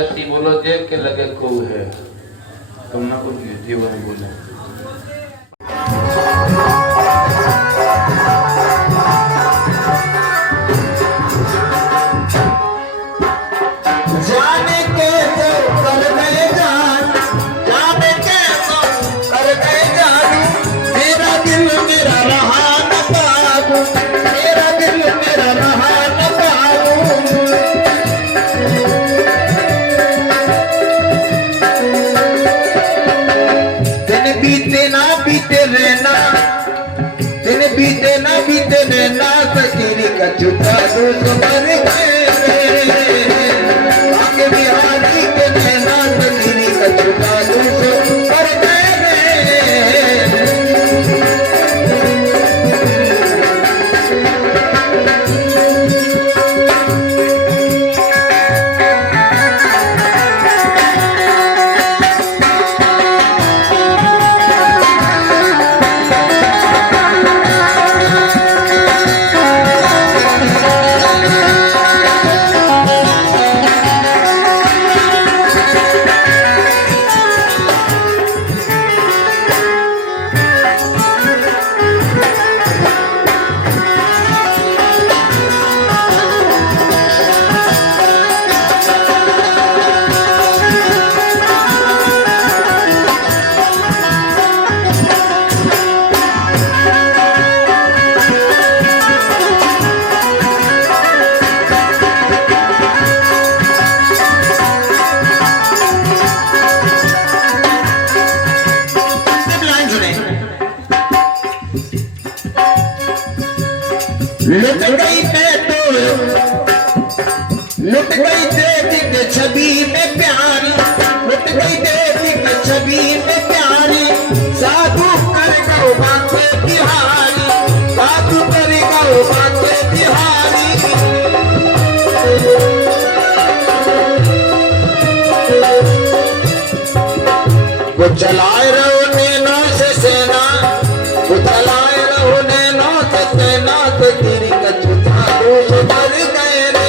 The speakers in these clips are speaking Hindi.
ऐसी बोलो देख के लगे को है तुम ना कुछ जीवन बोलो। बीते रहना सकीरी का चुका दो तुम्हारे आगे बिहारी के रहना सकीरी का चुका दो लुट गई मैं तो लुट गई देवी के छवि में प्यारी, लुट गई देवी के छवि में प्यारी। साधु कर गौ बांके बिहारी, साधु कर गौ बांके बिहारी। वो चलाए रहो नैनों से सेना, वो चलाए रहो नैनों से सेना, तो तेरी कछुता दोष मर गए रे।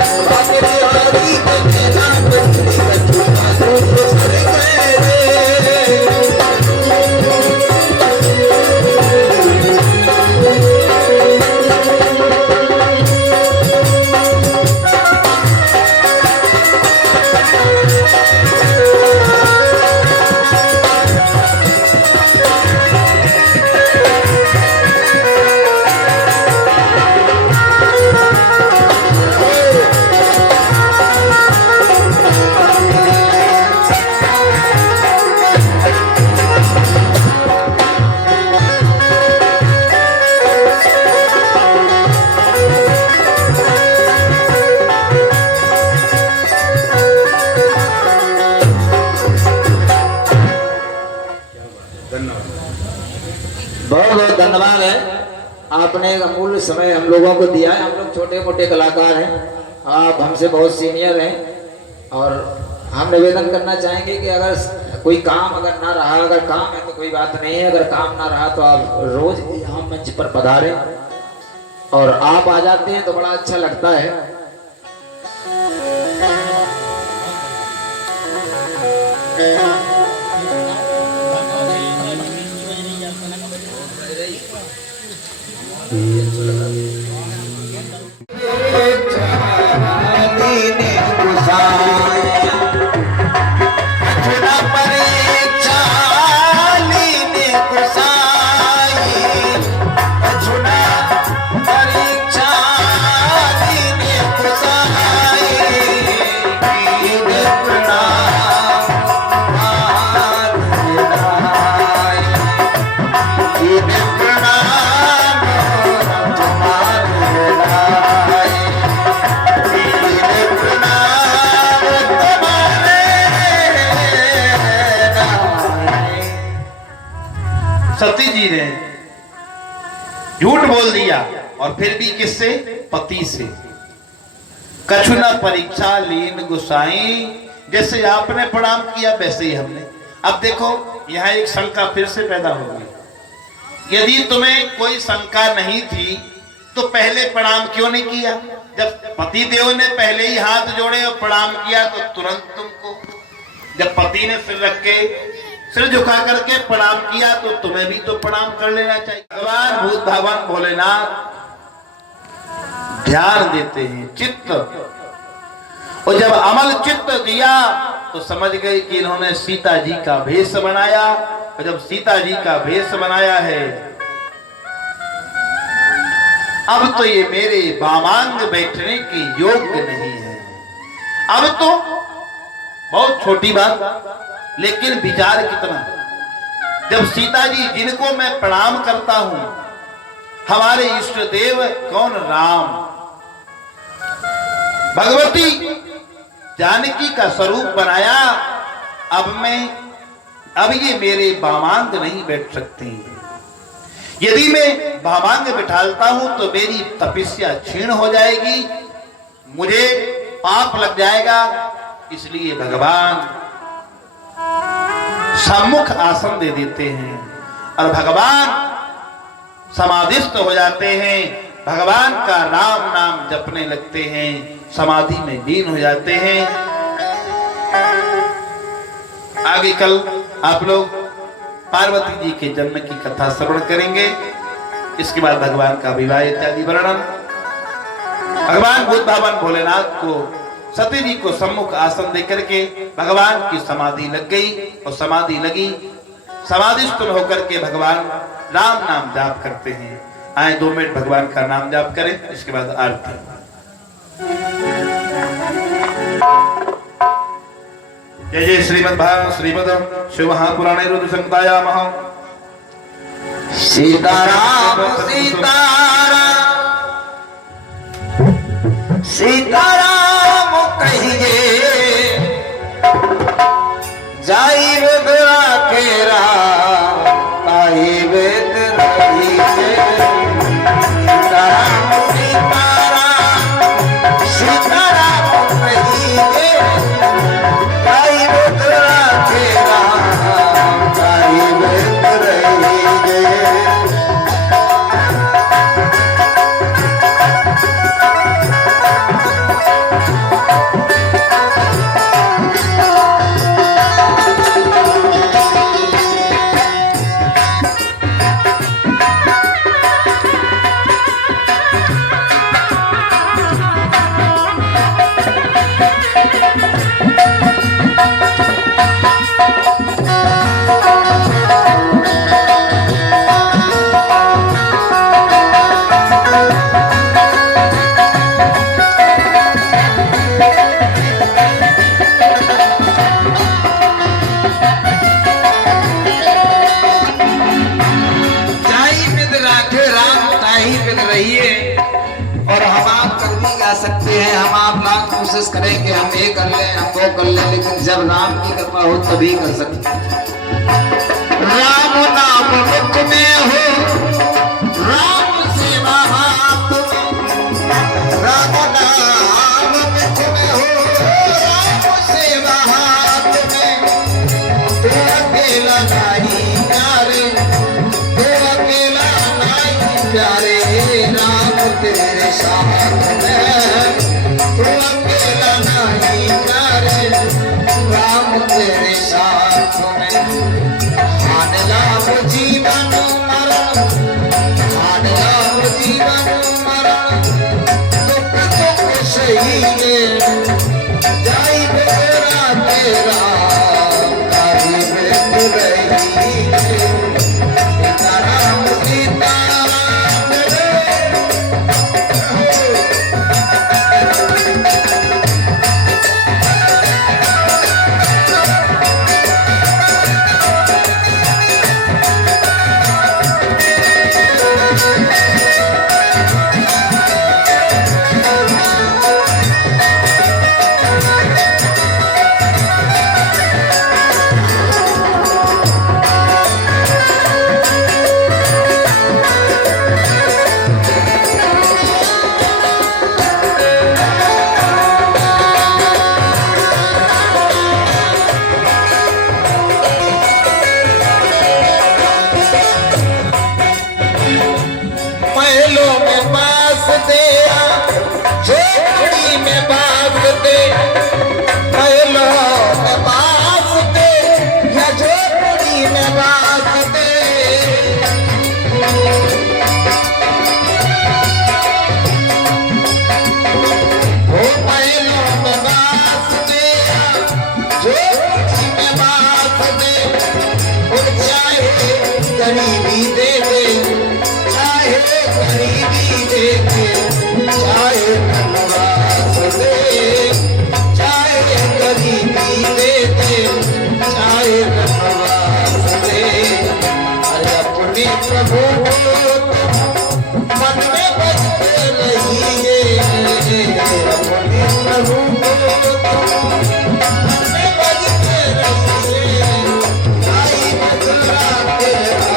बाबरी हरी के सेना, तो तेरी कछुता दोष मर गए रे। बहुत बहुत धन्यवाद है, आपने एक अमूल्य समय हम लोगों को दिया है। हम लोग छोटे मोटे कलाकार हैं, आप हमसे बहुत सीनियर हैं, और हम निवेदन करना चाहेंगे कि अगर कोई काम अगर ना रहा, अगर काम है तो कोई बात नहीं है, अगर काम ना रहा तो आप रोज यहाँ मंच पर पधारें, और आप आ जाते हैं तो बड़ा अच्छा लगता है। सती जी ने झूठ बोल दिया, और फिर भी किससे? पति से। कछु न परीक्षा लीन गुसाई, जैसे आपने प्रणाम किया वैसे ही हमने। अब देखो यहाँ एक शंका फिर से पैदा हो गई। यदि तुम्हें कोई शंका नहीं थी तो पहले प्रणाम क्यों नहीं किया? जब पति देव ने पहले ही हाथ जोड़े और प्रणाम किया तो तुरंत तुमको, जब पति ने सिर रख के सिर झुका करके प्रणाम किया तो तुम्हें भी तो प्रणाम कर लेना चाहिए। भगवान भूत भगवान भोलेनाथ ध्यान देते हैं, चित्त, और जब अमल चित्त दिया तो समझ गए कि इन्होंने सीता जी का भेष बनाया, और जब सीता जी का भेष बनाया है अब तो ये मेरे वामांग बैठने के योग्य नहीं है। अब तो बहुत छोटी बात, लेकिन विचार कितना। जब सीता जी जिनको मैं प्रणाम करता हूं, हमारे इष्ट देव कौन? राम, भगवती जानकी का स्वरूप बनाया। अब ये मेरे वामांग नहीं बैठ सकती। यदि मैं वामांग बिठालता हूं तो मेरी तपस्या क्षीण हो जाएगी, मुझे पाप लग जाएगा। इसलिए भगवान सम्मुख आसन दे देते हैं और भगवान समाधिस्थ हो जाते हैं, भगवान का राम नाम जपने लगते हैं, समाधि में लीन हो जाते हैं। आगे कल आप लोग पार्वती जी के जन्म की कथा श्रवण करेंगे। इसके बाद भगवान का विवाह इत्यादि वर्णन। भगवान भूत भगवान भोलेनाथ को सती जी को सम्मुख आसन देकर के भगवान की समाधि लग गई, और समाधि लगी, समाधिस्थ होकर के भगवान राम नाम जाप करते हैं। आए 2 मिनट भगवान का नाम जाप करें, इसके बाद आरती। जय जय श्रीमद् शिव महापुराणे रुद्र संहितायामः सीताराम सीताराम सीताराम कहिए जाई वेदरा केरा आई वेद रहिए सीताराम सीताराम सीताराम कहिए जाई वेदरा केरा आई वेद रहिए। रहिए और हम आप कर भी गा सकते हैं, हम आप लाख कोशिश करें कि हम ये कर लें हम वो कर लें, लेकिन जब राम की कृपा हो तभी कर सकते हैं। राम नाम मुख में हो राम सेवा हाथ में, राम नाम मुख में हो राम सेवा हाथ में, तू अकेला नहीं प्यारे, तू अकेला नहीं प्यारे, राम तेरे साथ में, तू अकेला नहीं प्यारे, राम तेरे साथ में। हान लाभ जीवन मरण, हान लाभ जीवन मरण, दुख दुख सही ले जाई बेरा तेरा तारी बेट रही सीताराम सीताराम रे। महलों में बास दे झोपड़ी में बास दे, महलों में बास दे या झोपड़ी में बास दे, वो महलों में बास दे या झोपड़ी में बास दे, और चाहे गरीबी दे दे, चाहे गरीबी दे दे, चाहे धनवास दे, चाहे गरीबी दे दे, चाहे धनवास दे। अरे अपने प्रभु को मन में बजते रहिए, अपने प्रभु को मन में बजते रहिए, आई बदला तेरा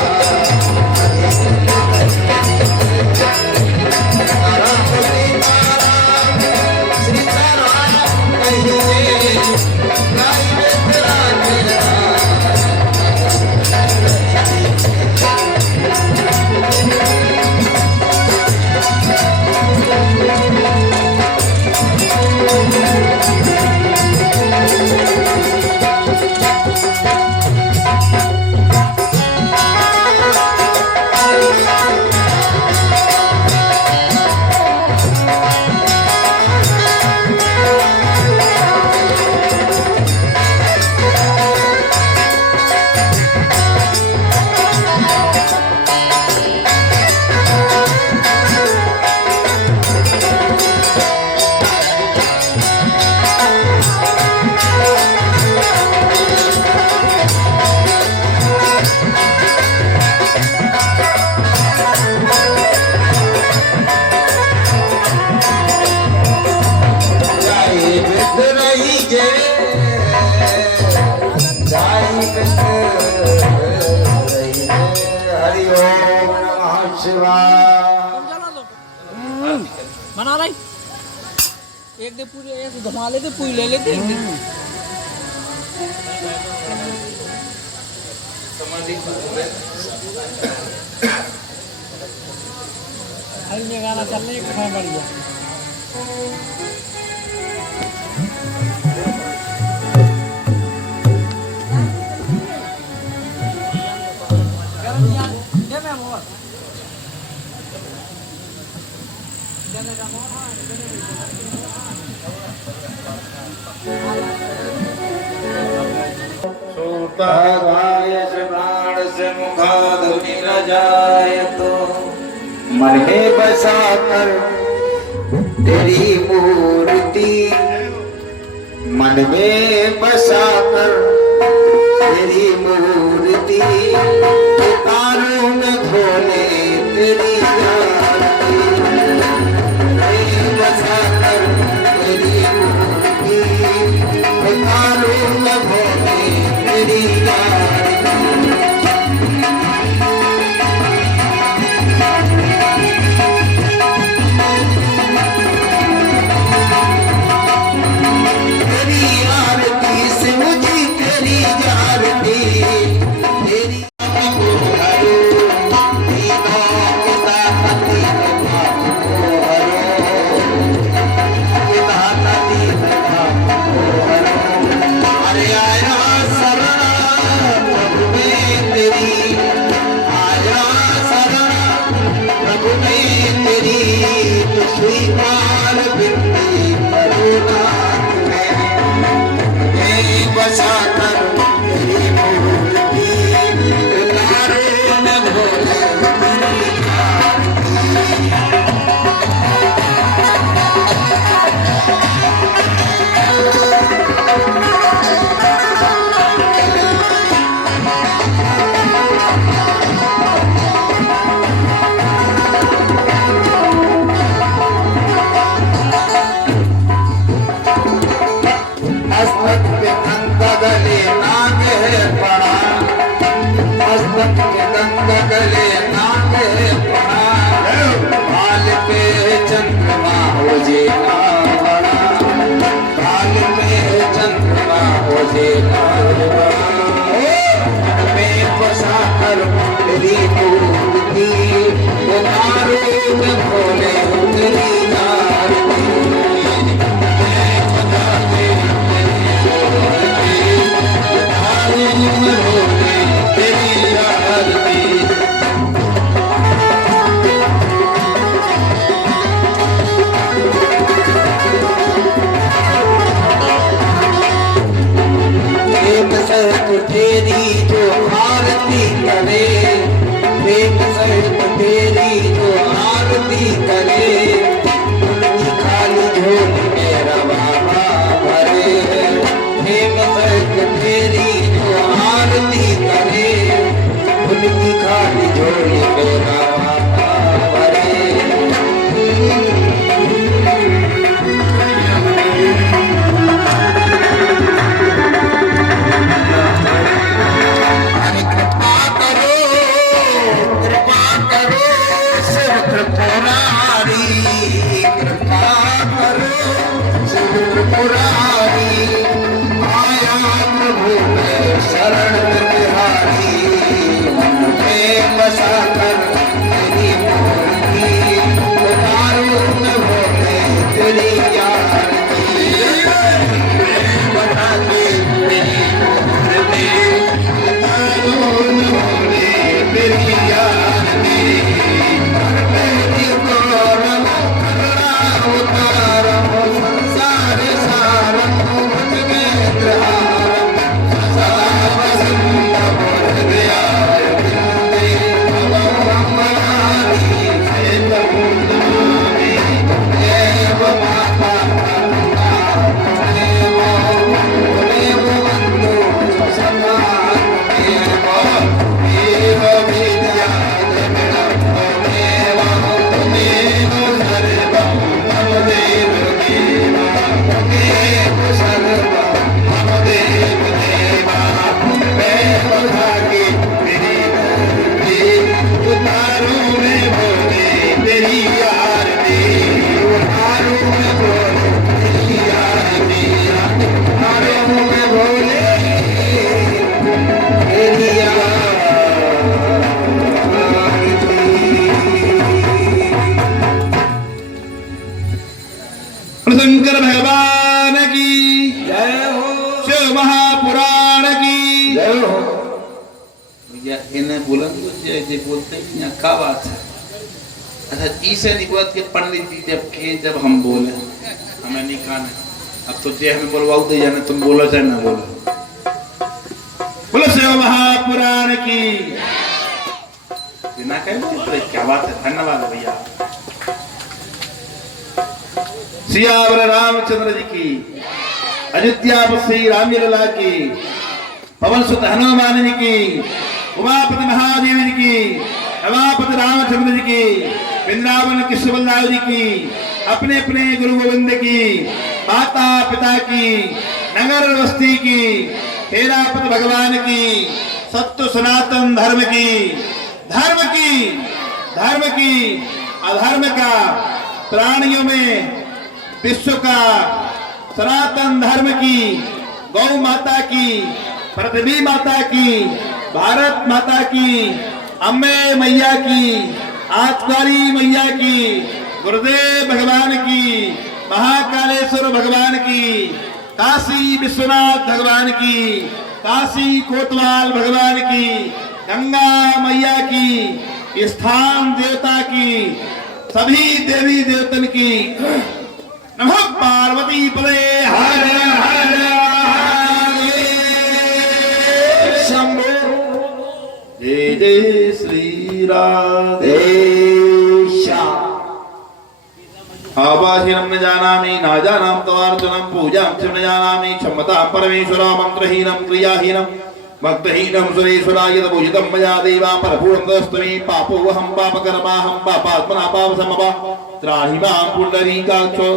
शिवाय। बना रही एक दे पूरी एक घुमा लेते पूरी ले लेते ये गाना चलने एक खाना बढ़ गया गाय से प्राण से मुखाधुनि न जाए तो मन में बसा कर तेरी मूर्ति, मन में बसा कर तेरी मूर्ति, तारों में खोले तेरी आरती, बसा कर तेरी मूर्ति, तारों में खोले तेरी आरती। तेरी जो आरती करे, प्रेम सहित तेरी जो आरती करे, उनकी खाली झोली मेरा बाबा भरे। प्रेम सहित तेरी जो आरती करे, उनकी खाली झोली मेरा बाबा भरे। बोलते हैं यहाँ क्या बात है। अच्छा इसे नहीं बोलत के पंडित जी जब हम बोले हमें नहीं कहना। अब तो जे हमें बोलवाओ दे जाने तुम बोलो चाहे ना बोलो। बोलो शिव महापुराण की बिना कहे क्या बात है। धन्यवाद भैया। सियावर रामचंद्र जी की, अयोध्या श्री रामलीला की, पवन सुत हनुमान जी की, उमापति महादेव जी की, रमापति रामचंद्र जी की, वृंदावन कृष्ण बलराम जी की, अपने अपने गुरु गोविंद की, माता पिता की, नगर बस्ती की, हेरापति भगवान की, सत्य सनातन धर्म की, अधर्म का, प्राणियों में विश्व का, सनातन धर्म की, गौ माता की, पृथ्वी माता की, भारत माता की, अम्बे मैया की, आत्कारी मैया की, गुरुदेव भगवान की, महाकालेश्वर भगवान की, काशी विश्वनाथ भगवान की, काशी कोतवाल भगवान की, गंगा मैया की, स्थान देवता की, सभी देवी देवतन की। नमः पार्वती पदे हर हर जय जय श्री राधे आवाहीनम न जानामि न जानाम तवार्चनम पूजाम च न जानामि क्षमता परमेश्वर मंत्रहीनम क्रियाहीनम भक्तहीनम सुरेश्वराय पूजितम मया देवा परपूर्णस्तमे पापोऽहं पापकर्माहं पापात्मना पापसमवा त्राहि मां पुंडरीकाक्षो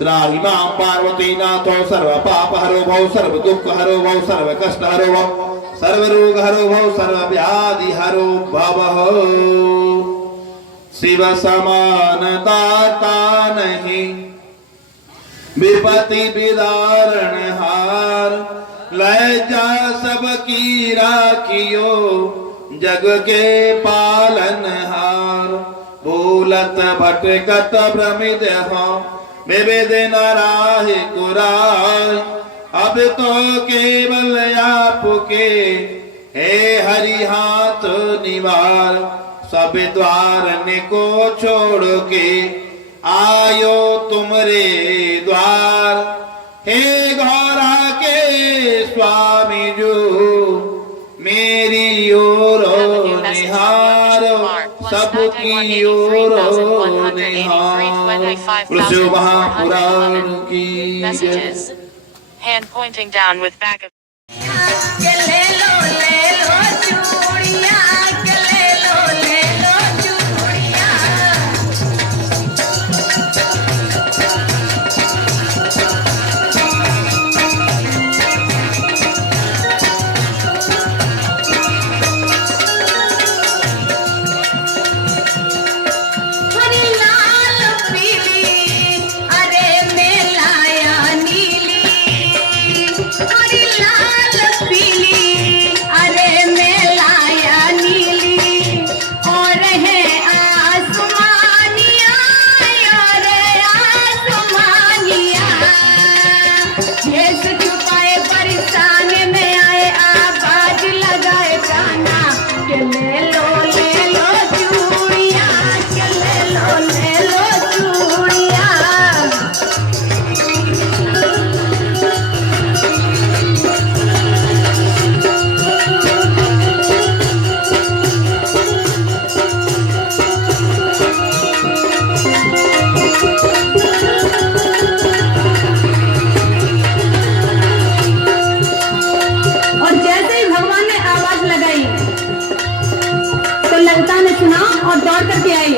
त्राहि मां पार्वतीनाथो सर्वपापहरो भव सर्वदुःखहरो भव सर्वकष्टहरो भव सर्वरोगहरो भव सर्वव्याधिहरो भव। शिव समान दाता नहीं विपत्ति विदारण हार लय जा सबकी राखियो जग के पालन हार बोलत भटकत भ्रमित हो विविध नाराह कुराय अब तो केवल आपके हे हरि हाथ निवार सब द्वार को छोड़ के आयो तुमरे द्वार हे गौरा के स्वामी जो मेरी ओर निहारो सबकी ओर निहारो शिव महापुराण की Messages. Hand pointing down with back of Lalita ने सुना और दौड़ करके आई